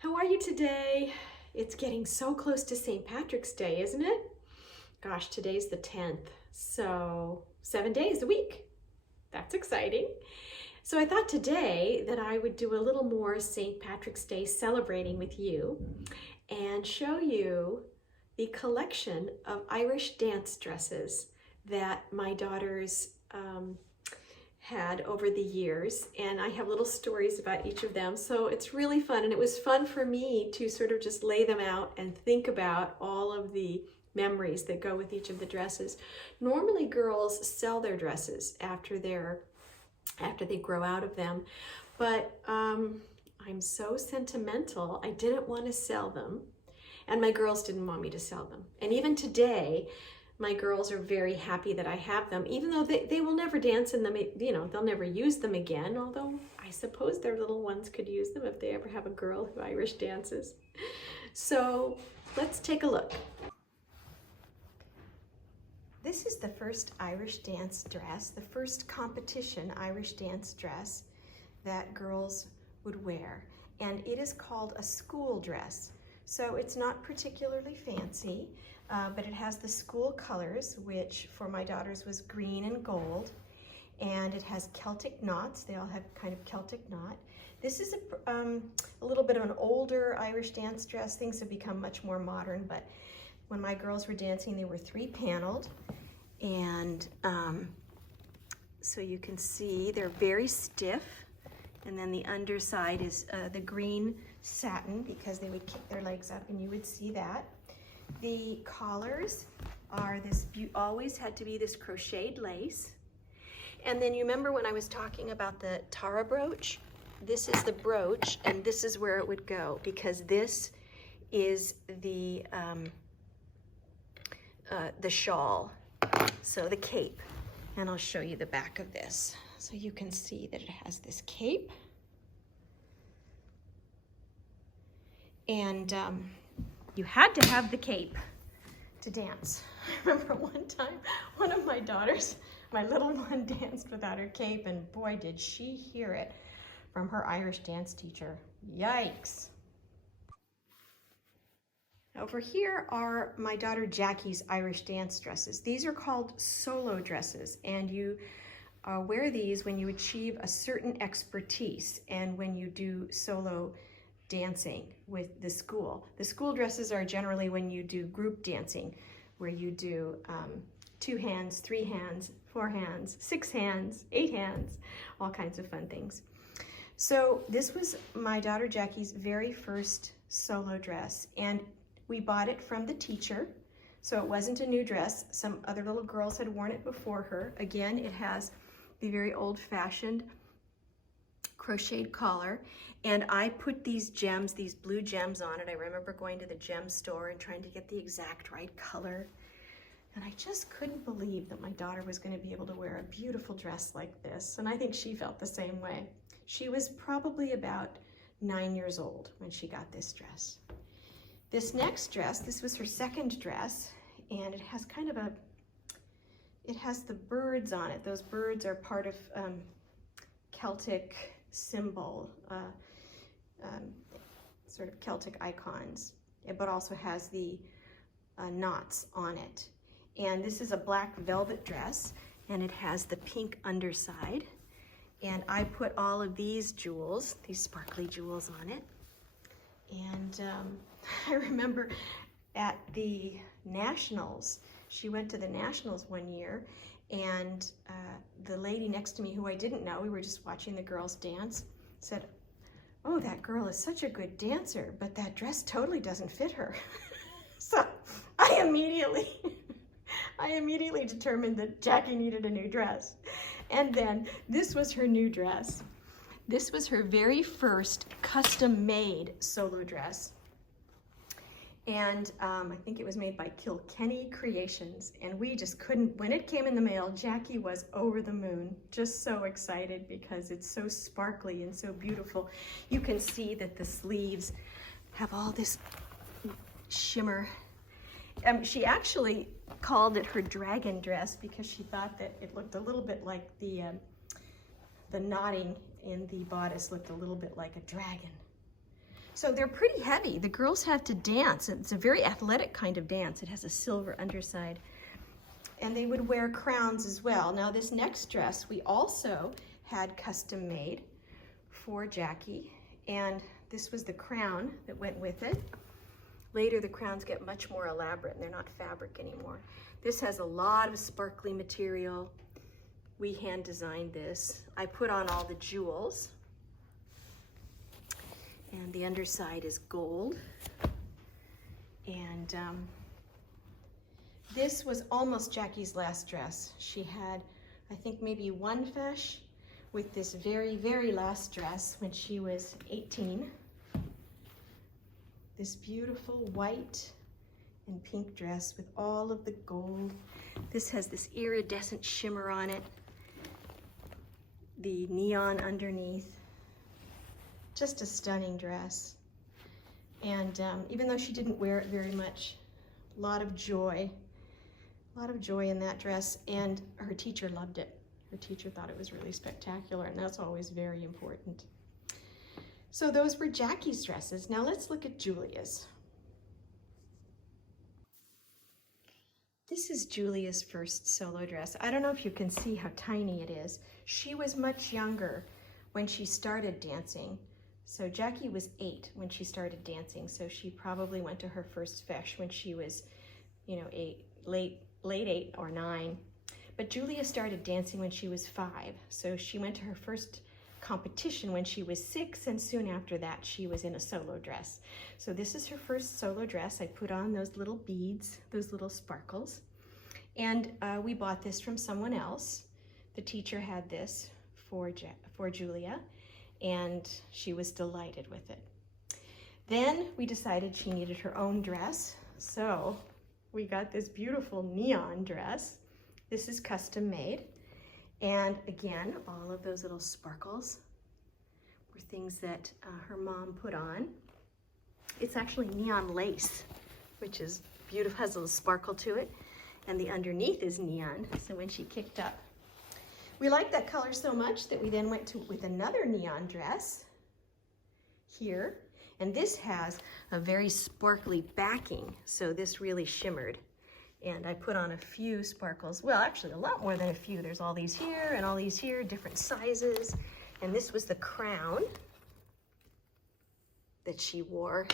How are you today? It's getting so close to St. Patrick's Day, isn't it? Gosh, today's the 10th, so 7 days a week. That's exciting. So I thought today that I would do a little more St. Patrick's Day celebrating with you and show you the collection of Irish dance dresses that my daughters had over the years, and I have little stories about each of them, so it's really fun. And it was fun for me to sort of just lay them out and think about all of the memories that go with each of the dresses. Normally girls sell their dresses after they grow out of them, but I'm so sentimental, I didn't want to sell them, and my girls didn't want me to sell them. And even today, my girls are very happy that I have them, even though they will never dance in them, they'll never use them again, although I suppose their little ones could use them if they ever have a girl who Irish dances. So let's take a look. This is the first Irish dance dress, the first competition Irish dance dress that girls would wear. And it is called a school dress. So it's not particularly fancy, but it has the school colors, which for my daughters was green and gold. And it has Celtic knots. They all have kind of Celtic knot. This is a little bit of an older Irish dance dress. Things have become much more modern, but when my girls were dancing, they were 3-paneled. And so you can see they're very stiff. And then the underside is the green satin, because they would kick their legs up and you would see that. The collars are this, always had to be this crocheted lace. And then you remember when I was talking about the Tara brooch? This is the brooch, and this is where it would go, because this is the shawl, so the cape. And I'll show you the back of this. So you can see that it has this cape. And you had to have the cape to dance. I remember one time, one of my daughters, my little one, danced without her cape, and boy, did she hear it from her Irish dance teacher. Yikes. Over here are my daughter Jackie's Irish dance dresses. These are called solo dresses, and you wear these when you achieve a certain expertise and when you do solo dancing with the school. The school dresses are generally when you do group dancing, where you do 2 hands, 3 hands, 4 hands, 6 hands, 8 hands, all kinds of fun things. So this was my daughter Jackie's very first solo dress, and we bought it from the teacher, so it wasn't a new dress. Some other little girls had worn it before her. Again, it has the very old-fashioned crocheted collar, and I put these gems, these blue gems on it. I remember going to the gem store and trying to get the exact right color, and I just couldn't believe that my daughter was going to be able to wear a beautiful dress like this, and I think she felt the same way. She was probably about 9 years old when she got this dress. This next dress, this was her second dress, and it has kind of it has the birds on it. Those birds are part of Celtic symbol, sort of Celtic icons, but also has the knots on it. And this is a black velvet dress, and it has the pink underside. And I put all of these jewels, these sparkly jewels on it. And I remember at the Nationals, she went to the Nationals one year, and the lady next to me, who I didn't know, we were just watching the girls dance, said, "Oh, that girl is such a good dancer, but that dress totally doesn't fit her." So I immediately determined that Jackie needed a new dress. And then this was her new dress. This was her very first custom-made solo dress. And I think it was made by Kilkenny Creations. And we just couldn't, when it came in the mail, Jackie was over the moon, just so excited because it's so sparkly and so beautiful. You can see that the sleeves have all this shimmer. She actually called it her dragon dress because she thought that it looked a little bit like the knotting in the bodice looked a little bit like a dragon. So they're pretty heavy. The girls have to dance. It's a very athletic kind of dance. It has a silver underside. And they would wear crowns as well. Now this next dress we also had custom made for Jackie, and this was the crown that went with it. Later the crowns get much more elaborate and they're not fabric anymore. This has a lot of sparkly material. We hand designed this. I put on all the jewels, and the underside is gold. And this was almost Jackie's last dress. She had, I think, maybe one fesh with this very, very last dress when she was 18. This beautiful white and pink dress with all of the gold. This has this iridescent shimmer on it. The neon underneath. Just a stunning dress. And even though she didn't wear it very much, a lot of joy in that dress, and her teacher loved it. Her teacher thought it was really spectacular, and that's always very important. So those were Jackie's dresses. Now let's look at Julia's. This is Julia's first solo dress. I don't know if you can see how tiny it is. She was much younger when she started dancing. So Jackie was 8 when she started dancing, so she probably went to her first fesh when she was, you know, late 8 or 9. But Julia started dancing when she was 5, so she went to her first competition when she was 6, and soon after that she was in a solo dress. So this is her first solo dress. I put on those little beads, those little sparkles, and we bought this from someone else. The teacher had this for Julia, and she was delighted with it. Then we decided she needed her own dress, so we got this beautiful neon dress. This is custom made. And again, all of those little sparkles were things that her mom put on. It's actually neon lace, which is beautiful, has a little sparkle to it. And the underneath is neon, so when she kicked up. We liked that color so much that we then went with another neon dress here. And this has a very sparkly backing, so this really shimmered. And I put on a few sparkles. Well, actually a lot more than a few. There's all these here and all these here, different sizes. And this was the crown that she wore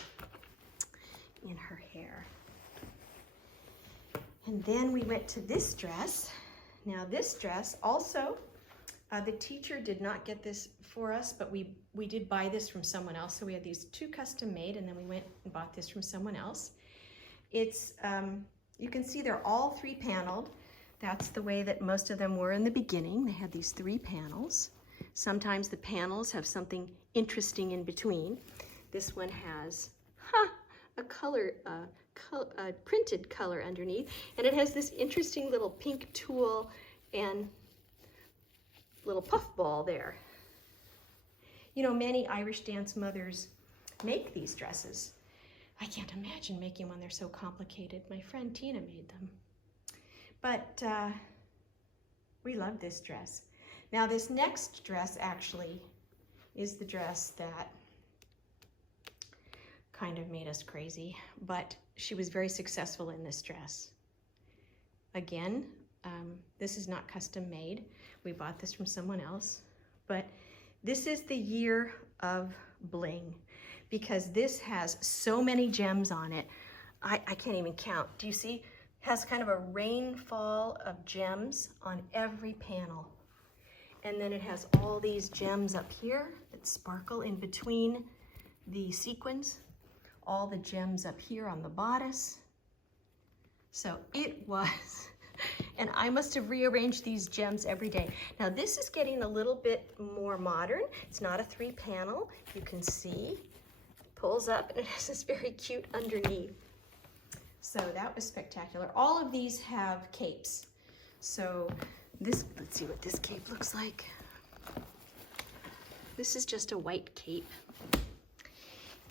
in her hair. And then we went to this dress. Now this dress also, the teacher did not get this for us, but we did buy this from someone else. So we had these 2 custom made, and then we went and bought this from someone else. It's, you can see they're all 3 paneled. That's the way that most of them were in the beginning. They had these 3 panels. Sometimes the panels have something interesting in between. This one has a color, a printed color underneath, and it has this interesting little pink tulle and little puff ball there. You know, many Irish dance mothers make these dresses. I can't imagine making one. They're so complicated. My friend Tina made them. But we love this dress. Now this next dress actually is the dress that kind of made us crazy, but she was very successful in this dress. Again, this is not custom made. We bought this from someone else, but this is the year of bling, because this has so many gems on it. I can't even count. Do you see? It has kind of a rainfall of gems on every panel. And then it has all these gems up here that sparkle in between the sequins. All the gems up here on the bodice. So it was, and I must have rearranged these gems every day. Now this is getting a little bit more modern. It's not a 3 panel, you can see. Pulls up and it has this very cute underneath. So that was spectacular. All of these have capes. So this, let's see what this cape looks like. This is just a white cape.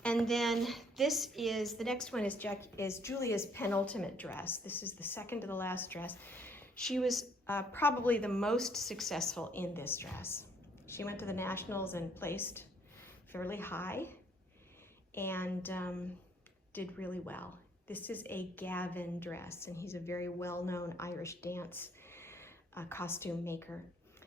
And then this is, the next one is Julia's penultimate dress. This is the second to the last dress. She was probably the most successful in this dress. She went to the nationals and placed fairly high. and did really well. This is a Gavin dress, and he's a very well-known Irish dance costume maker.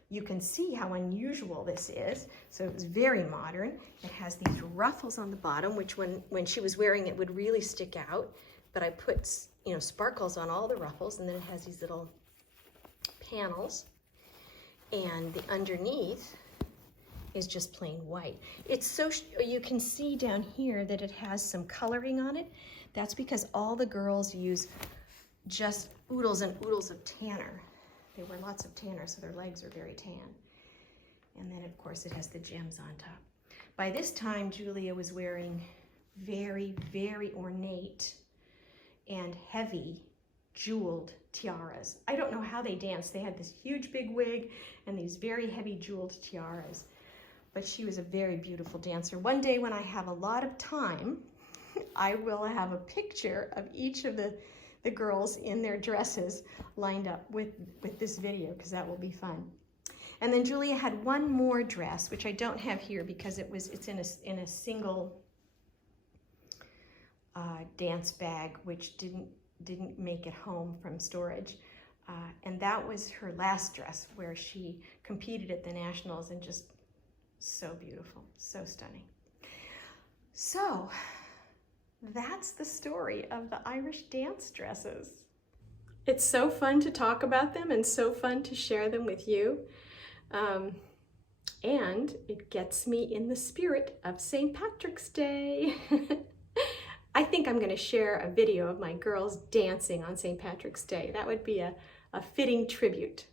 You can see how unusual this is. So it was very modern. It has these ruffles on the bottom, which when she was wearing it would really stick out. But I put, you know, sparkles on all the ruffles, and then it has these little panels. And the underneath is just plain white. It's so, you can see down here that it has some coloring on it. That's because all the girls use just oodles and oodles of tanner. They wear lots of tanner, so their legs are very tan. And then, of course, it has the gems on top. By this time, Julia was wearing very, very ornate and heavy jeweled tiaras. I don't know how they danced. They had this huge big wig and these very heavy jeweled tiaras. But she was a very beautiful dancer. One day when I have a lot of time, I will have a picture of each of the girls in their dresses lined up with this video, because that will be fun. And then Julia had one more dress, which I don't have here because it's in a single dance bag, which didn't make it home from storage. And that was her last dress, where she competed at the Nationals, and just so beautiful, so stunning. So that's the story of the Irish dance dresses. It's so fun to talk about them and so fun to share them with you. And it gets me in the spirit of St. Patrick's Day. I think I'm going to share a video of my girls dancing on St. Patrick's Day. That would be a fitting tribute.